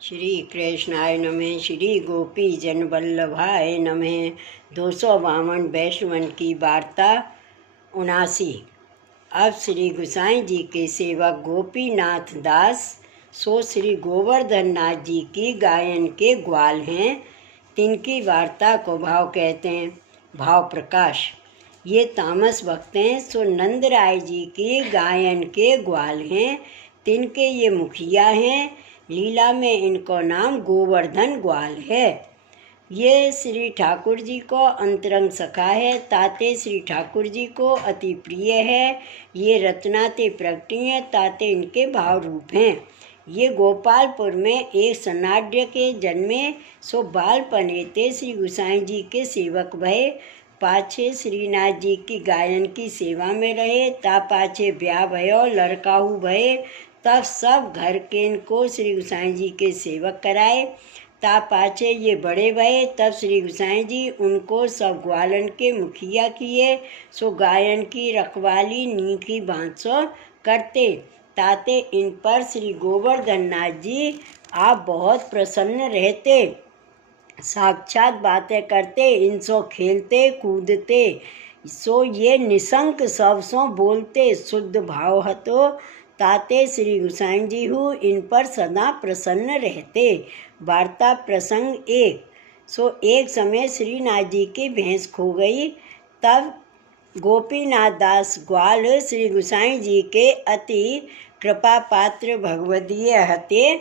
श्री कृष्णाय नमः। श्री गोपी जन वल्लभाय नमः। 252 वैष्णवन की वार्ता 79। अब श्री गुसाई जी के सेवक गोपीनाथ दास सो श्री गोवर्धन नाथ जी की गायन के ग्वाल हैं। तिनकी वार्ता को भाव कहते हैं। भाव प्रकाश। ये तामस भक्त हैं सो नंदराय जी की गायन के ग्वाल हैं। तिनके ये मुखिया हैं। लीला में इनको नाम गोवर्धन ग्वाल है। ये श्री ठाकुर जी को अंतरंग सखा है। ताते श्री ठाकुर जी को अति प्रिय है। ये रत्नाते प्रगटी हैं। ताते इनके भाव रूप हैं। ये गोपालपुर में एक सनाड्य के जन्मे सो बालपनेते श्री गुसाई जी के सेवक भये। पाछे श्रीनाथ जी की गायन की सेवा में रहे। ता पाछे ब्याह भयो लड़काहू भये। तब सब घर के इनको श्री गुसाई जी के सेवक कराए। ता पाछे ये बड़े भये। तब श्री गुसाई जी उनको सब ग्वालन के मुखिया किए। सो गायन की रखवाली नीकी बांसो करते। ताते इन पर श्री गोवर्धन नाथ जी आप बहुत प्रसन्न रहते। साक्षात बातें करते। इनसो खेलते कूदते। सो ये निशंक सब सो बोलते। शुद्ध भाव हतो। ताते श्री गुसाई जी हूँ इन पर सदा प्रसन्न रहते। वार्ता प्रसंग 1। सो एक समय श्रीनाथ जी की भैंस खो गई। तब गोपीनाथ दास ग्वाल श्री गुसाई जी के अति कृपा पात्र भगवदीय हते।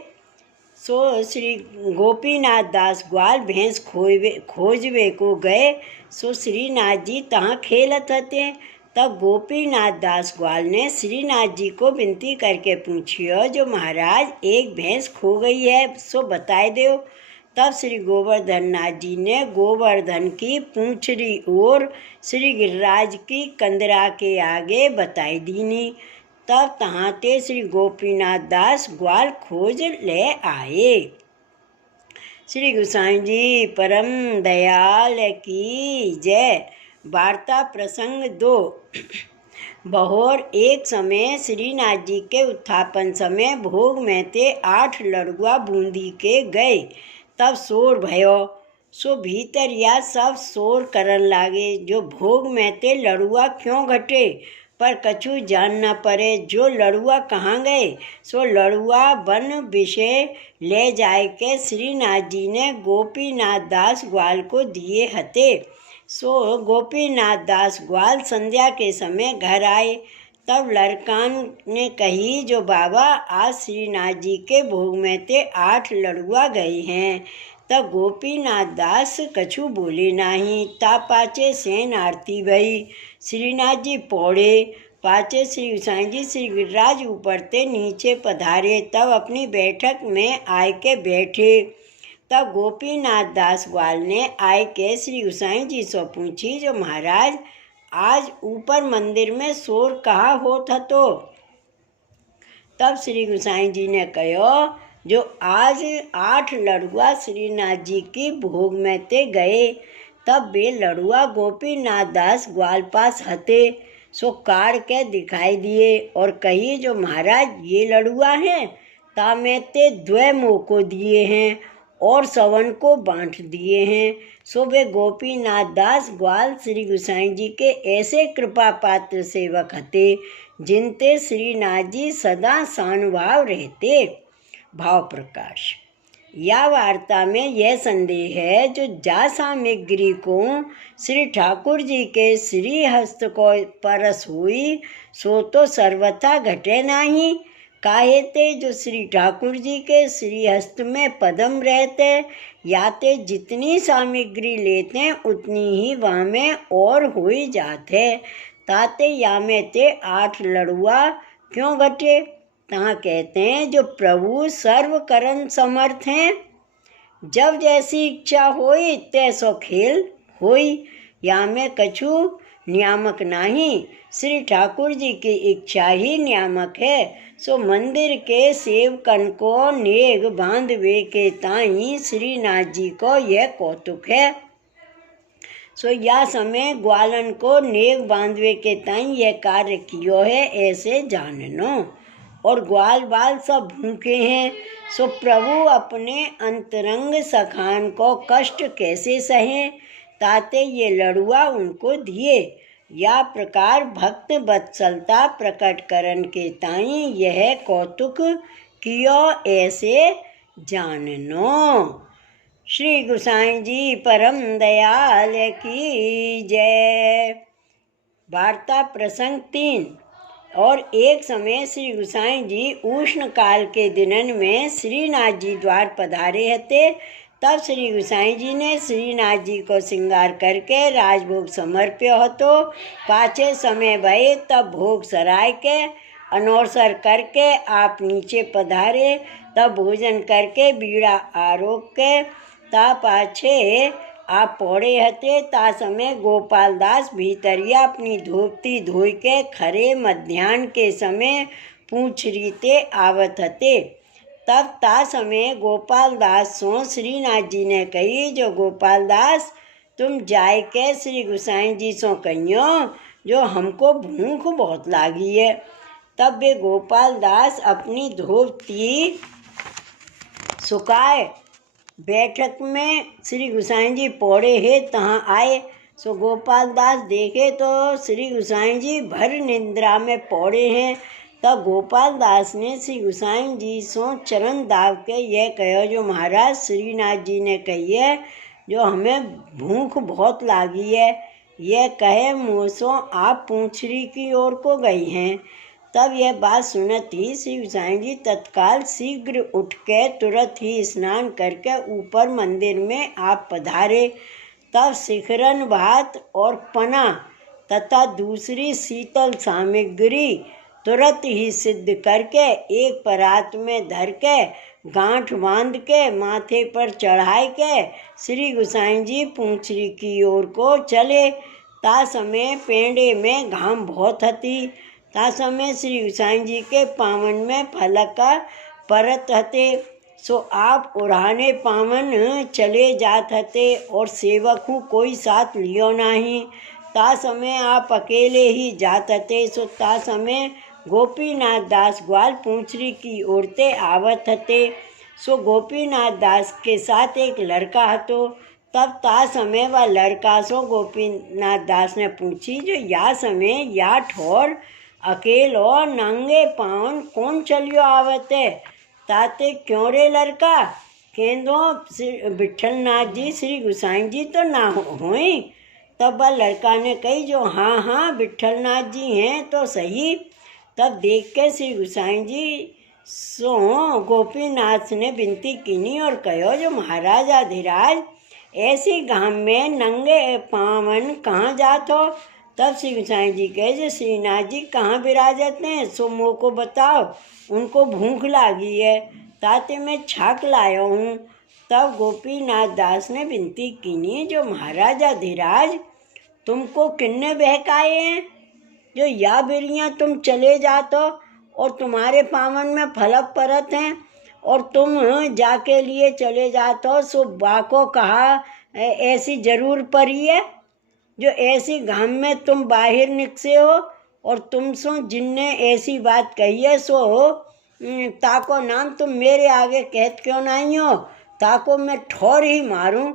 सो श्री गोपीनाथ दास ग्वाल भैंस खोजवे को गए। सो श्रीनाथ जी तहाँ खेलत हते। तब गोपीनाथ दास ग्वाल ने श्रीनाथ जी को विनती करके पूछियो जो महाराज एक भैंस खो गई है सो बताए दो। तब श्री गोवर्धन नाथ जी ने गोवर्धन की पूंछरी और श्री गिरिराज की कंदरा के आगे बताई दीनी। तब तहाँ ते श्री गोपीनाथ दास ग्वाल खोज ले आए। श्री गुसाई जी परम दयाल की जय। वार्ता प्रसंग 2। बहोर एक समय श्रीनाथ जी के उत्थापन समय भोग में ते 8 लड़ुआ बूंदी के गए। तब शोर भयो। सो भीतर या सब शोर करन लागे जो भोग में ते लड़ुआ क्यों घटे। पर कछु जान न पड़े जो लड़ुआ कहाँ गए। सो लड़ुआ वन विषय ले जाए के श्रीनाथ जी ने गोपीनाथ दास ग्वाल को दिए हते। सो गोपीनाथ दास ग्वाल संध्या के समय घर आए। तब लड़कान ने कही जो बाबा आज श्रीनाथ जी के भोग में ते 8 लड़ुआ गए हैं। तब गोपीनाथ दास कछु बोले नहीं। ता पाचे सेन आरती भई। श्रीनाथ जी पौड़े। पाचे श्री गुसाई जी श्री गिरिराज ऊपर ते नीचे पधारे। तब अपनी बैठक में आय के बैठे। तब गोपीनाथ दास ग्वाल ने आय के श्री गुसाई जी से पूछी जो महाराज आज ऊपर मंदिर में शोर कहाँ होत हतो। तब श्री गुसाई जी ने कहो जो आज 8 लड़ुआ श्रीनाथ जी की भोग में ते गए। तब वे लड़ुआ गोपीनाथ दास ग्वाल पास हते। सो कार के दिखाई दिए और कही जो महाराज ये लड़ुआ हैं। ता में ते 2 मोको दिए हैं और सवन को बांट दिए हैं। सो वे गोपीनाथ दास ग्वाल श्री गुसाई जी के ऐसे कृपा पात्र सेवक हते जिनते श्रीनाथ जी सदा सानुभाव रहते। भाव प्रकाश। या वार्ता में यह संदेह है जो जा सामग्री को श्री ठाकुर जी के श्री हस्त को परस हुई सो तो सर्वथा घटे नहीं। काहे ते जो श्री ठाकुर जी के श्री हस्त में पदम रहते याते जितनी सामग्री लेते उतनी ही वहाँ में और हुई जाते। ताते या में ते 8 लड़ुआ क्यों घटे। तहाँ कहते हैं जो प्रभु सर्व करन समर्थ हैं। जब जैसी इच्छा होई तैसो खेल होई। या में कछु नियामक नहीं। श्री ठाकुर जी की इच्छा ही नियामक है। सो मंदिर के सेवकन को नेग बांधवे के ताई श्रीनाथ जी को यह कौतुक है। सो या समय ग्वालन को नेग बांधवे के ताई यह कार्य कियो है ऐसे जाननो। और ग्वाल बाल सब भूखे हैं। सो प्रभु अपने अंतरंग सखान को कष्ट कैसे सहें, ताते ये लड़ुआ उनको दिए। या प्रकार भक्त वत्सलता प्रकट करन के ताई यह कौतुक कियो ऐसे जाननो। श्री गोसाई जी परम दयाल की जय। वार्ता प्रसंग 3। और एक समय श्री गोसाई जी उष्ण काल के दिनन में श्रीनाथ जी द्वार पधारे हते। तब श्री गोसाई जी ने श्रीनाथ जी को श्रृंगार करके राजभोग समर्प्य हतो। पाछे समय भये तब भोग सराय के अनौसर करके आप नीचे पधारे। तब भोजन करके बीड़ा आरोग के ता पाछे आप पौड़े हते। ता समय गोपाल दास भीतरिया अपनी धोती धोई के खरे मध्याह्न के समय पूछ रीते आवत हते। तब ता समय गोपाल दास सो श्रीनाथ जी ने कही, जो गोपाल दास तुम जाय के श्री गोसाई जी सो कहियो जो हमको भूख बहुत लागी है। तब वे गोपाल दास अपनी धोती सुखाए बैठक में श्री गोसाई जी पौड़े है तहाँ आए। सो गोपाल दास देखे तो श्री गोसाई जी भर निद्रा में पौड़े हैं। तब गोपाल दास ने श्री गोसाई जी सो चरण दाव के यह कहो, जो महाराज श्रीनाथ जी ने कही है जो हमें भूख बहुत लागी है। यह कहे मुँह सो आप पूंछरी की ओर को गई हैं। तब यह बात सुनती श्री गोसाई जी तत्काल शीघ्र उठ के तुरंत ही स्नान करके ऊपर मंदिर में आप पधारे। तब शिखरन भात और पना तथा दूसरी शीतल सामग्री तुरंत ही सिद्ध करके एक परात में धर के गांठ बांध के माथे पर चढ़ाए के श्री गोसाई जी पूंछरी की ओर को चले। ता समय पेंडे में घाम बहुत हती। ता समय श्री गोसाई जी के पावन में फलक का परत हते। सो आप उड़ाने पावन चले जात हते और सेवक हूँ कोई साथ लियो नहीं। ता समय आप अकेले ही जात हते। सो ता समय गोपीनाथ दास ग्वाल पूंछरी की ओरते आवत हते। सो गोपीनाथ दास के साथ एक लड़का हतो। तब ता समय वह लड़का सो गोपीनाथ दास ने पूछी, जो या समय या ठोर अकेलो नंगे पावन कौन चलियो आवत है। ताते क्यों रे लड़का केंदो विठलनाथ जी श्री गोसाई जी तो ना होई। तब वह लड़का ने कही, जो हाँ हाँ विठलनाथ जी हैं तो सही। तब देख के श्री गोसाई जी सो गोपीनाथ ने विनती कीनी और कहो, जो महाराज अधिराज ऐसी घाम में नंगे पावन कहाँ जात हो। तब श्री गोसाई जी कहे, जो श्रीनाथ जी कहाँ विराजत हैं सो मोह को बताओ, उनको भूख लागी है ताते मैं छाक लाया हूँ। तब गोपीनाथ दास ने विनती कीनी, जो महाराज अधिराज तुमको किन्ने बहकाए हैं, जो या बिरियाँ तुम चले जाते हो और तुम्हारे पावन में फलक परत हैं और तुम जाके लिए चले जाते हो। सो बाको कहा ऐसी जरूर पड़ी है, जो ऐसी घाम में तुम बाहर निकसे हो और तुम सो जिनने ऐसी बात कही है सो ताको नाम तुम मेरे आगे कहत क्यों नहीं हो, ताको मैं ठोर ही मारूं।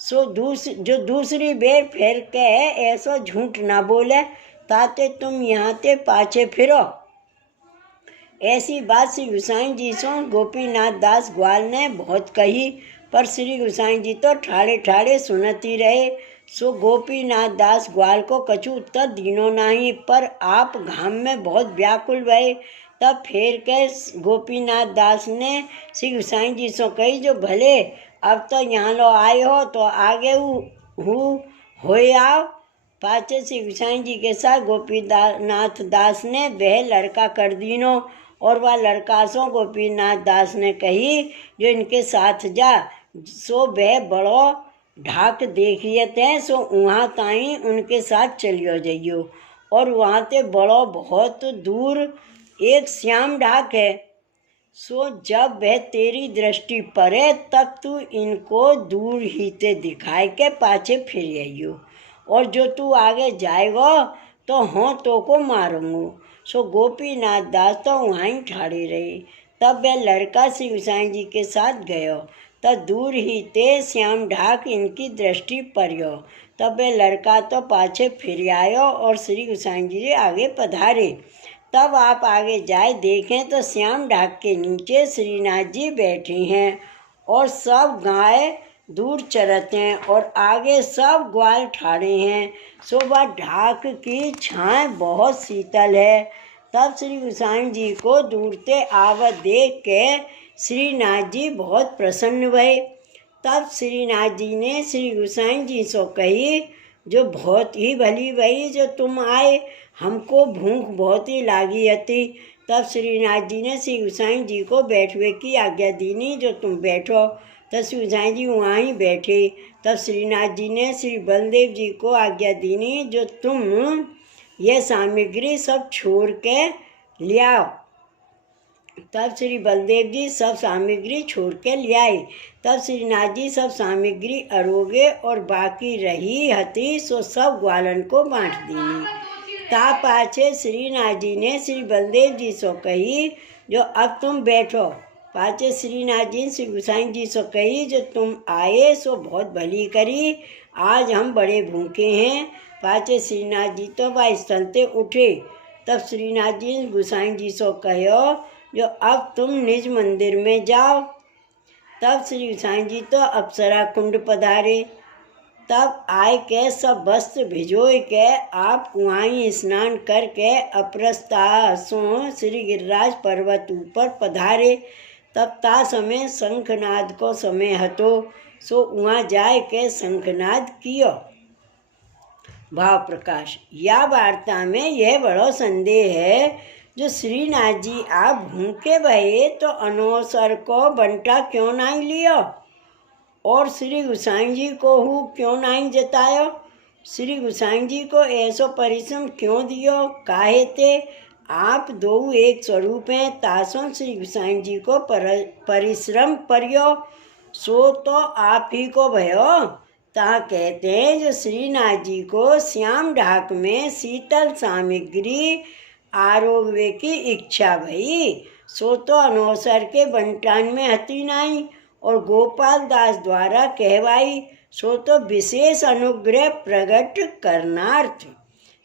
सो दूसरी बेर फेर के ऐसा झूठ ना बोले ताते तुम यहाँ ते पाछे फिरो। ऐसी बात श्री गोसाई जी सो गोपीनाथ दास ग्वाल ने बहुत कही, पर श्री गोसाई जी तो ठाड़े ठाड़े सुनती रहे। सो गोपीनाथ दास ग्वाल को कछु उत्तर दीनो नहीं, पर आप घाम में बहुत व्याकुल भये। तब फेर के गोपीनाथ दास ने श्री गोसाई जी सो कही, जो भले अब तो यहाँ लो आए हो तो आगे हो आओ। पाछे श्री गोसाई जी के साथ गोपीनाथ दास ने वह लड़का कर दीनो और वह लड़का सो गोपीनाथ दास ने कही, जो इनके साथ जा। सो वह बड़ो ढाक देखियत है, सो वहाँ ताई उनके साथ चलियो जाइयो। और वहाँ ते बड़ो बहुत दूर एक श्याम ढाक है। सो जब वह तेरी दृष्टि पड़े तब तू इनको दूर ही ते दिखाए के पाछे फिर आइयो, और जो तू आगे जाएगो तो हों तो को मारूंगो। सो गोपीनाथ दास तो वहीं ठाड़े रहे। तब वह लड़का श्री गोसाई जी के साथ गयो। तब दूर ही ते श्याम ढाक इनकी दृष्टि पर्यो। तब वह लड़का तो पाछे फिर आयो और श्री गोसाई जी आगे पधारे। तब आप आगे जाए देखें तो श्याम ढाक के नीचे श्रीनाथ जी बैठे हैं और सब गाय दूर चरत हैं और आगे सब ग्वाल ठाड़े हैं। शोभा ढाक की छाँव बहुत शीतल है। तब श्री गोसाई जी को दूरते आवत देख के श्रीनाथ जी बहुत प्रसन्न भये। तब श्रीनाथ जी ने श्री गोसाई जी से कही, जो बहुत ही भली भई जो तुम आए, हमको भूख बहुत ही लागी हती। तब श्रीनाथ जी ने श्री गोसाई जी को बैठवे की आज्ञा दीनी, जो तुम बैठो। तब श्री गोसाई जी वहाँ ही बैठे। तब श्रीनाथ जी ने श्री बलदेव जी को आज्ञा दीनी, जो तुम यह सामग्री सब छोड़ के ले आओ। तब श्री बलदेव जी सब सामग्री छोड़ के ले आए। तब श्रीनाथ जी सब सामग्री अरोगे और बाकी रही हती सो सब ग्वालन को बांट दीनी। ता पाछे श्रीनाथ जी ने श्री बलदेव जी से कही, जो अब तुम बैठो। पाछे श्रीनाथ जी श्री गोसाई जी से कही, जो तुम आए सो बहुत भली करी, आज हम बड़े भूखे हैं। पाछे श्रीनाथ जी तो वह स्थलते उठे। तब श्रीनाथ जी गोसाई जी से कहो, जो अब तुम निज मंदिर में जाओ। तब श्री गोसाई जी तो अप्सरा कुंड पधारे। तब आय के सब वस्त्र भिजोय के आप वहीं स्नान करके अपरस्ता सो श्री गिरिराज पर्वत ऊपर पधारे। तब ता समय शंखनाद को समय हतो, सो वहाँ जाए के शंखनाद कियो। भाव प्रकाश। या वार्ता में यह बड़ो संदेह है, जो श्रीनाथ जी आप भूखे भये तो अनोसर को बंटा क्यों नहीं लियो और श्री गोसाई जी को हु क्यों नहीं जतायो। श्री गोसाई जी को ऐसो परिश्रम क्यों दियो, काहे ते आप दो एक स्वरूप हैं, तासों श्री गोसाई जी को परिश्रम पर्यो, सो तो आप ही को भयो। ता कहते हैं, जो श्रीनाथ जी को श्याम ढाक में शीतल सामग्री आरोगवे की इच्छा भई, सो तो अनोसर के बंटान में हती नहीं और गोपाल दास द्वारा कहवाई, सो तो विशेष अनुग्रह प्रकट करनार्थ।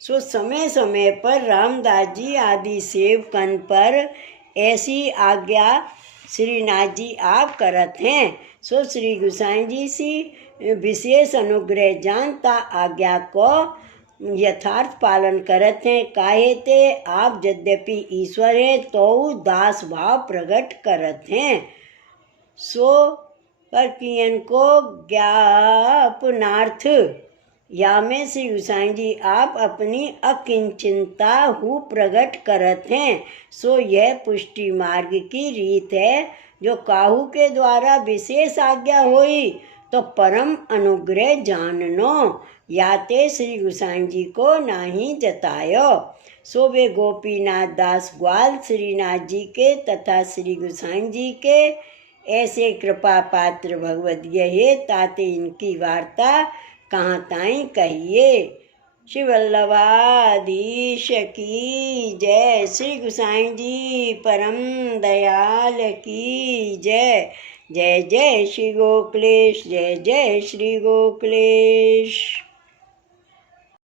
सो समय समय पर रामदास जी आदि सेवकन पर ऐसी आज्ञा श्रीनाथ जी आप करत हैं। सो श्री गोसाई जी सी विशेष अनुग्रह जानता आज्ञा को यथार्थ पालन करत हैं। काहे ते आप यद्यपि ईश्वर हैं तो दास भाव प्रकट करत हैं। सो पर कियन को ज्ञापनार्थ या में श्री गोसाई जी आप अपनी अकिंचिनता हु प्रकट करत हैं। सो यह पुष्टि मार्ग की रीत है, जो काहू के द्वारा विशेष आज्ञा होई तो परम अनुग्रह जाननो, याते श्री गोसाई जी को नहीं जतायो। सो वे गोपीनाथ दास ग्वाल श्रीनाथ जी के तथा श्री गोसाई जी के ऐसे कृपा पात्र भगवदीय है, ताते इनकी वार्ता कहाँ ताईं कहिए। श्री वल्लभाधीश की जय। श्री गोसाई जी परम दयाल की जय। जय जय श्री गोकुलेश, जय जय श्री गोकुलेश।